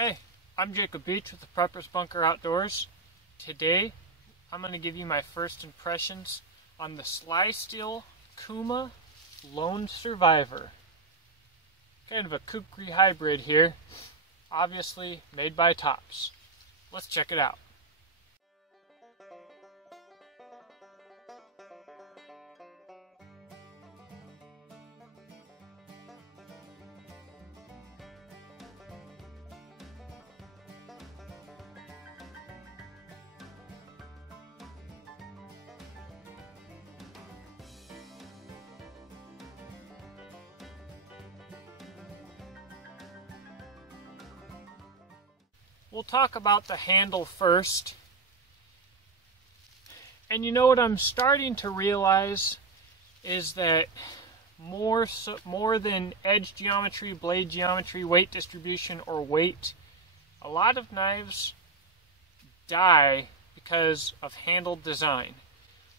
Hey, I'm Jacob Beach with the Preppers Bunker Outdoors. Today, I'm going to give you my first impressions on the SlySteel Cuma Lone Survivor. Kind of a kukri hybrid here, obviously made by Tops. Let's check it out. We'll talk about the handle first. And you know what I'm starting to realize is that more than edge geometry, blade geometry, weight distribution, or weight, a lot of knives die because of handle design.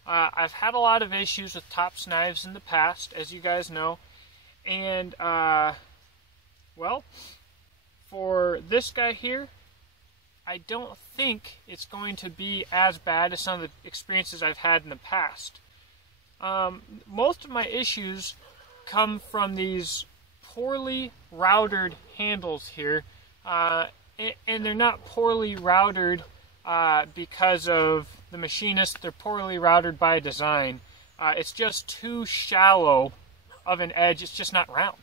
I've had a lot of issues with Tops knives in the past, as you guys know, and well, for this guy here, I don't think it's going to be as bad as some of the experiences I've had in the past. Most of my issues come from these poorly routed handles here, and they're not poorly routed because of the machinist. They're poorly routed by design. It's just too shallow of an edge. It's just not round.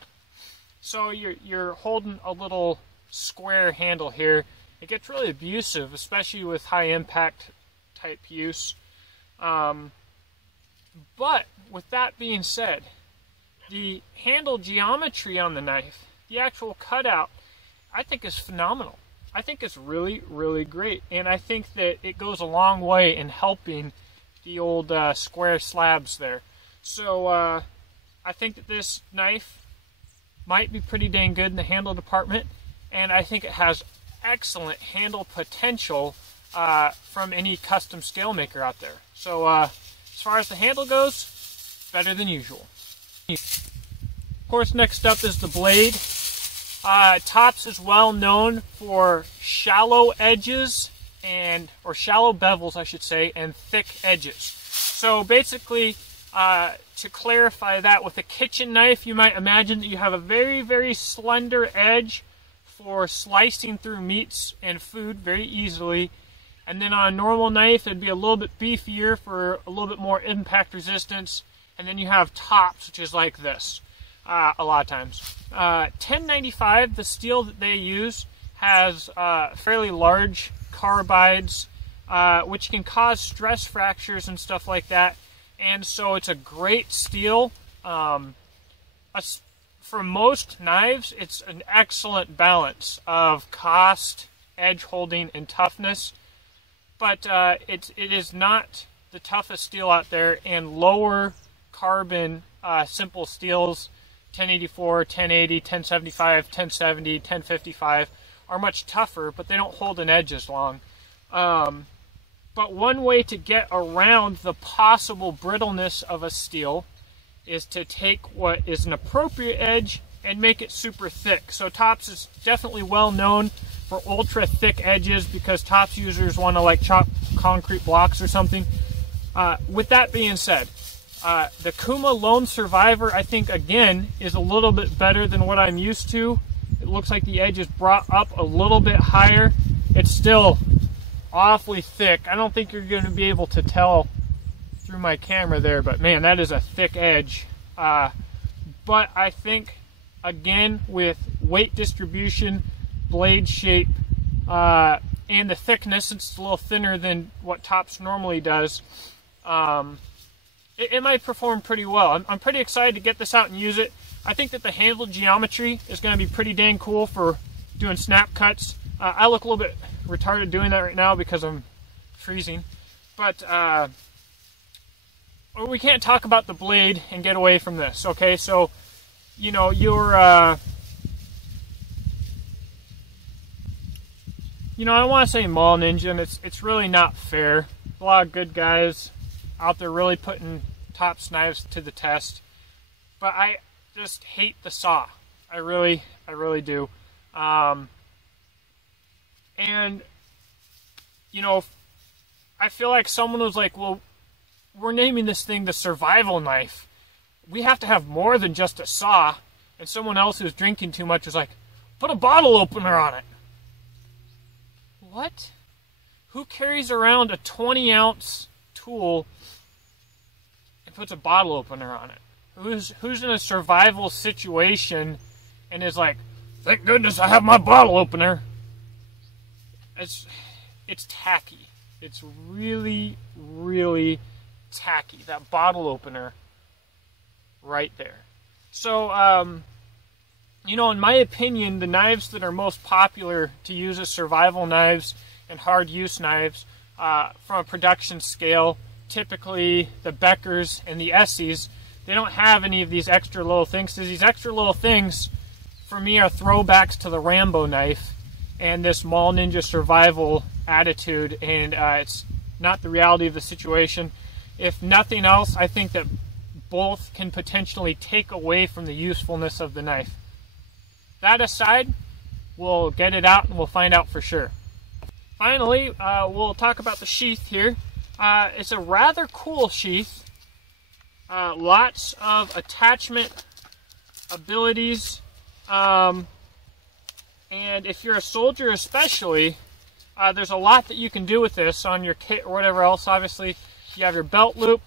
So you're holding a little square handle here. It gets really abusive, especially with high impact type use. But with that being said, the handle geometry on the knife, the actual cutout, I think is phenomenal. I think it's really, really great. And I think that it goes a long way in helping the old square slabs there. So I think that this knife might be pretty dang good in the handle department. And I think it has excellent handle potential from any custom scale maker out there. So as far as the handle goes, better than usual. Of course, next up is the blade. Tops is well known for shallow edges or shallow bevels, I should say, and thick edges. So basically, to clarify that, with a kitchen knife, you might imagine that you have a very, very slender edge for slicing through meats and food very easily, and then on a normal knife it'd be a little bit beefier for a little bit more impact resistance, and then you have Tops, which is like this a lot of times. 1095, the steel that they use, has fairly large carbides, which can cause stress fractures and stuff like that, and so it's a great steel. For most knives, it's an excellent balance of cost, edge holding, and toughness. But it is not the toughest steel out there, and lower carbon simple steels, 1084, 1080, 1075, 1070, 1055, are much tougher, but they don't hold an edge as long. But one way to get around the possible brittleness of a steel is to take what is an appropriate edge and make it super thick. So Tops is definitely well known for ultra thick edges because Tops users want to like chop concrete blocks or something. With that being said, the Cuma Lone Survivor, I think, again, is a little bit better than what I'm used to. It looks like the edge is brought up a little bit higher. It's still awfully thick. I don't think you're going to be able to tell through my camera there, but man, that is a thick edge. But I think, again, with weight distribution, blade shape, and the thickness, it's a little thinner than what Tops normally does, it might perform pretty well. I'm pretty excited to get this out and use it. I think that the handle geometry is going to be pretty dang cool for doing snap cuts. I look a little bit retarded doing that right now because I'm freezing, but we can't talk about the blade and get away from this, okay? So, you know, I don't want to say Mall Ninja, and it's really not fair. A lot of good guys out there really putting Tops knives to the test, but I just hate the saw. I really do. And, you know, I feel like someone was like, well, we're naming this thing the survival knife. We have to have more than just a saw. And someone else who's drinking too much was like, put a bottle opener on it. What? Who carries around a 20-ounce tool and puts a bottle opener on it? Who's in a survival situation and is like, thank goodness I have my bottle opener? It's tacky. It's really, really tacky. That bottle opener right there. So, you know, in my opinion, the knives that are most popular to use as survival knives and hard use knives from a production scale, typically the Beckers and the Essies, they don't have any of these extra little things. So these extra little things, for me, are throwbacks to the Rambo knife and this Mall Ninja survival attitude, and it's not the reality of the situation. If nothing else, I think that both can potentially take away from the usefulness of the knife. That aside, we'll get it out and we'll find out for sure. Finally, we'll talk about the sheath here. It's a rather cool sheath. Lots of attachment abilities. And if you're a soldier especially, there's a lot that you can do with this on your kit or whatever else. Obviously, you have your belt loop,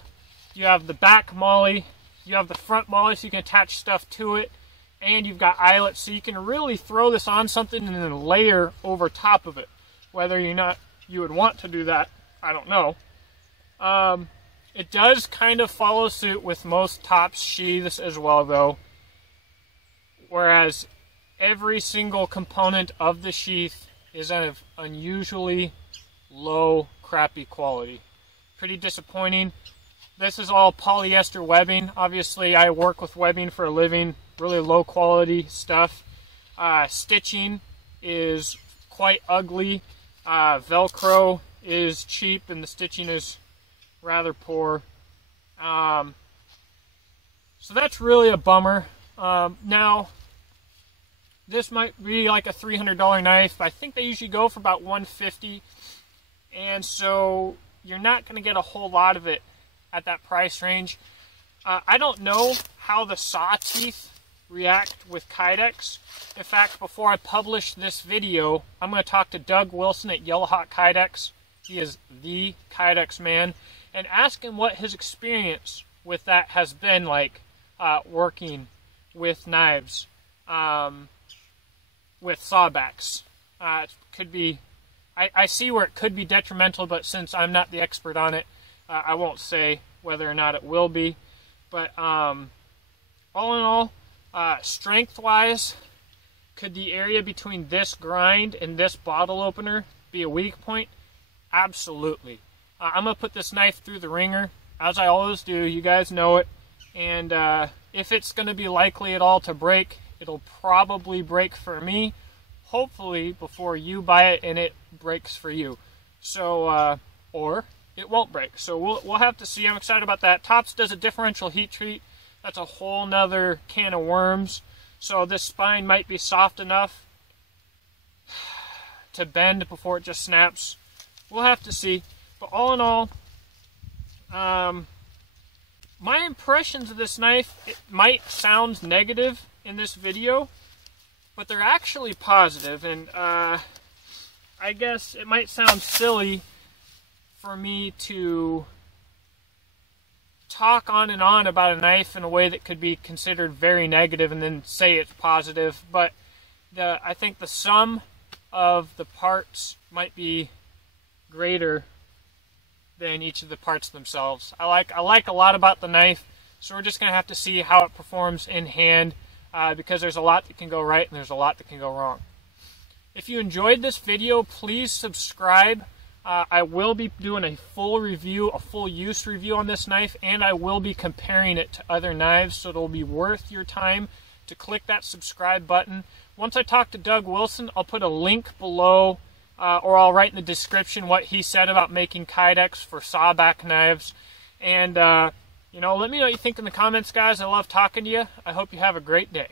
you have the back molly, you have the front molly so you can attach stuff to it, and you've got eyelets so you can really throw this on something and then layer over top of it. Whether or not you would want to do that, I don't know. It does kind of follow suit with most Tops sheaths as well, though. Whereas every single component of the sheath is of unusually low, crappy quality. Pretty disappointing. This is all polyester webbing. Obviously, I work with webbing for a living. Really low quality stuff. Stitching is quite ugly. Velcro is cheap and the stitching is rather poor. So that's really a bummer. Now, this might be like a $300 knife. I think they usually go for about $150, and so you're not going to get a whole lot of it at that price range. I don't know how the saw teeth react with Kydex. In fact, before I publish this video, I'm going to talk to Doug Wilson at YellowHawk Kydex. He is the Kydex man, and ask him what his experience with that has been like working with knives. With sawbacks. It could be, I see where it could be detrimental, but since I'm not the expert on it, I won't say whether or not it will be. But all in all, strength-wise, could the area between this grind and this bottle opener be a weak point? Absolutely. I'm going to put this knife through the ringer, as I always do. You guys know it. And if it's going to be likely at all to break, it'll probably break for me, hopefully before you buy it and it breaks for you. So, or it won't break. So we'll have to see. I'm excited about that. Tops does a differential heat treat. That's a whole nother can of worms. So this spine might be soft enough to bend before it just snaps. We'll have to see. But all in all, my impressions of this knife, it might sound negative in this video, but they're actually positive, and I guess it might sound silly for me to talk on and on about a knife in a way that could be considered very negative and then say it's positive, but I think the sum of the parts might be greater than each of the parts themselves. I like a lot about the knife, so we're just going to have to see how it performs in hand, because there's a lot that can go right and there's a lot that can go wrong. If you enjoyed this video, please subscribe. I will be doing a full review, a full use review on this knife, and I will be comparing it to other knives, so it'll be worth your time to click that subscribe button. Once I talk to Doug Wilson, I'll put a link below, or I'll write in the description what he said about making Kydex for sawback knives. And you know, let me know what you think in the comments, guys. I love talking to you. I hope you have a great day.